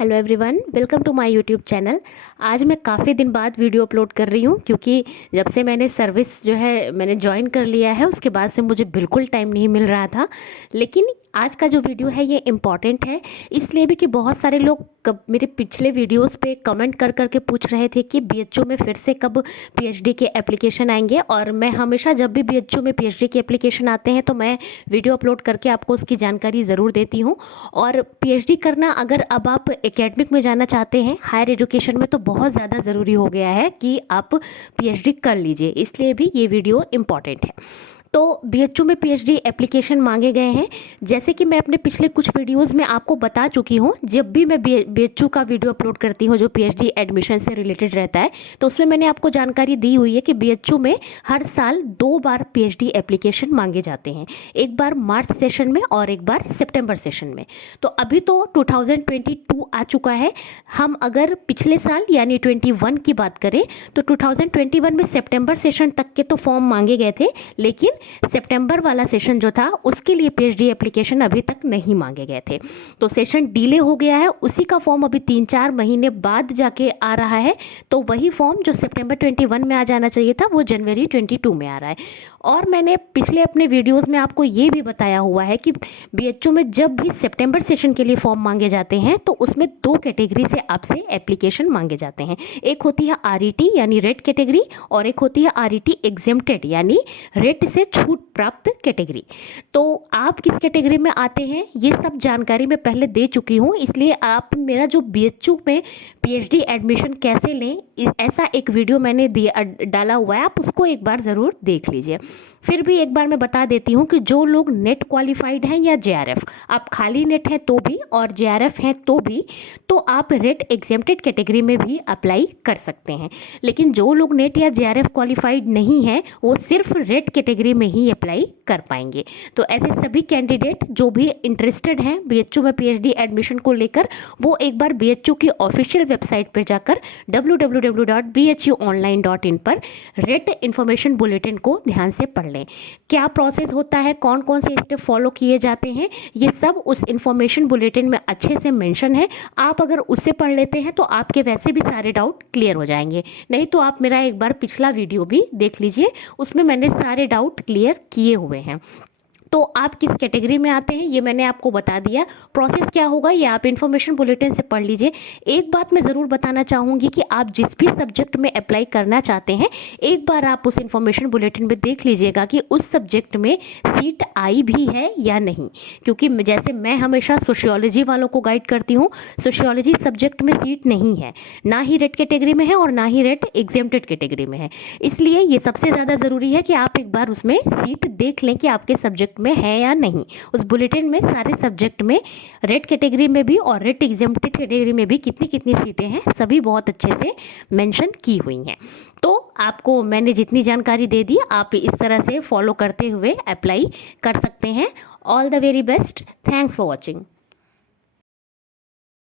Hello everyone, welcome to my YouTube channel. आज मैं काफ़ी दिन बाद वीडियो अपलोड कर रही हूँ क्योंकि जब से मैंने सर्विस जो है मैंने ज्वाइन कर लिया है उसके बाद से मुझे बिल्कुल टाइम नहीं मिल रहा था। लेकिन आज का जो वीडियो है ये इम्पॉर्टेंट है इसलिए भी कि बहुत सारे लोग मेरे पिछले वीडियोस पे कमेंट कर करके पूछ रहे थे कि बीएचयू में फिर से कब पीएचडी के एप्लीकेशन आएंगे। और मैं हमेशा जब भी बीएचयू में पीएचडी के एप्लीकेशन आते हैं तो मैं वीडियो अपलोड करके आपको उसकी जानकारी ज़रूर देती हूँ। और पीएचडी करना अगर अब आप एकेडमिक में जाना चाहते हैं हायर एजुकेशन में तो बहुत ज़्यादा ज़रूरी हो गया है कि आप पीएचडी कर लीजिए, इसलिए भी ये वीडियो इम्पॉर्टेंट है। तो बीएचयू में पीएचडी एप्लीकेशन मांगे गए हैं। जैसे कि मैं अपने पिछले कुछ वीडियोस में आपको बता चुकी हूँ, जब भी मैं बीएचयू का वीडियो अपलोड करती हूँ जो पीएचडी एडमिशन से रिलेटेड रहता है तो उसमें मैंने आपको जानकारी दी हुई है कि बीएचयू में हर साल 2 बार पीएचडी एप्लीकेशन मांगे जाते हैं, एक बार मार्च सेशन में और एक बार सितंबर सेशन में। तो अभी तो 2022 आ चुका है। हम अगर पिछले साल यानी 21 की बात करें तो 2021 में सितंबर सेशन तक के तो फॉर्म मांगे गए थे, लेकिन सितंबर वाला सेशन जो था उसके लिए पीएचडी एप्लीकेशन अभी तक नहीं मांगे गए थे। तो सेशन डिले हो गया है, उसी का फॉर्म अभी 3-4 महीने बाद जाके आ रहा है। तो वही फॉर्म जो सितंबर 21 में आ जाना चाहिए था वो जनवरी 22 में आ रहा है। और मैंने पिछले अपने वीडियोस में आपको ये भी बताया हुआ है कि बीएचयू में जब भी सितंबर सेशन के लिए फॉर्म मांगे जाते हैं तो उसमें 2 कैटेगरी से आपसे एप्लीकेशन मांगे जाते हैं। एक होती है आरईटी यानी रेट कैटेगरी और एक होती है आरईटी एग्जेम्प्टेड यानी रेट से छूट प्राप्त कैटेगरी। तो आप किस कैटेगरी में आते हैं ये सब जानकारी मैं पहले दे चुकी हूँ, इसलिए आप मेरा जो बीएचयू में पीएचडी एडमिशन कैसे लें ऐसा एक वीडियो मैंने डाला हुआ है, आप उसको एक बार ज़रूर देख लीजिए। फिर भी एक बार मैं बता देती हूँ कि जो लोग नेट क्वालिफाइड हैं या जेआरएफ, आप खाली नेट हैं तो भी और जेआरएफ हैं तो भी, तो आप रेट एग्जेम्प्टेड कैटेगरी में भी अप्लाई कर सकते हैं। लेकिन जो लोग नेट या जेआरएफ क्वालिफाइड नहीं हैं वो सिर्फ रेट कैटेगरी में ही अप्लाई कर पाएंगे। तो ऐसे सभी कैंडिडेट जो भी इंटरेस्टेड हैं बीएचयू में पीएचडी एडमिशन को लेकर वो एक बार बीएचयू की ऑफिशियल वेबसाइट पर जाकर www.bhuonline.in पर रेट इन्फॉर्मेशन बुलेटिन को ध्यान से पढ़ लें। क्या प्रोसेस होता है, कौन कौन से स्टेप फॉलो किए जाते हैं, ये सब उस इन्फॉर्मेशन बुलेटिन में अच्छे से मेंशन है। आप अगर उससे पढ़ लेते हैं तो आपके वैसे भी सारे डाउट क्लियर हो जाएंगे। नहीं तो आप मेरा एक बार पिछला वीडियो भी देख लीजिए, उसमें मैंने सारे डाउट क्लियर किए हुए हैं। तो आप किस कैटेगरी में आते हैं ये मैंने आपको बता दिया। प्रोसेस क्या होगा ये आप इन्फॉर्मेशन बुलेटिन से पढ़ लीजिए। एक बात मैं ज़रूर बताना चाहूँगी कि आप जिस भी सब्जेक्ट में अप्लाई करना चाहते हैं एक बार आप उस इन्फॉर्मेशन बुलेटिन में देख लीजिएगा कि उस सब्जेक्ट में सीट आई भी है या नहीं। क्योंकि जैसे मैं हमेशा सोशियोलॉजी वालों को गाइड करती हूँ, सोशियोलॉजी सब्जेक्ट में सीट नहीं है, ना ही रेट कैटेगरी में है और ना ही रेट एग्जेम्प्टेड कैटेगरी में है। इसलिए ये सबसे ज़्यादा ज़रूरी है कि आप एक बार उसमें सीट देख लें कि आपके सब्जेक्ट में है या नहीं। उस बुलेटिन में सारे सब्जेक्ट में रेट कैटेगरी में भी और रेट एग्जेम्प्टेड कैटेगरी में भी कितनी कितनी सीटें हैं सभी बहुत अच्छे से मेंशन की हुई हैं। तो आपको मैंने जितनी जानकारी दे दी आप इस तरह से फॉलो करते हुए अप्लाई कर सकते हैं। All the very best, thanks for watching.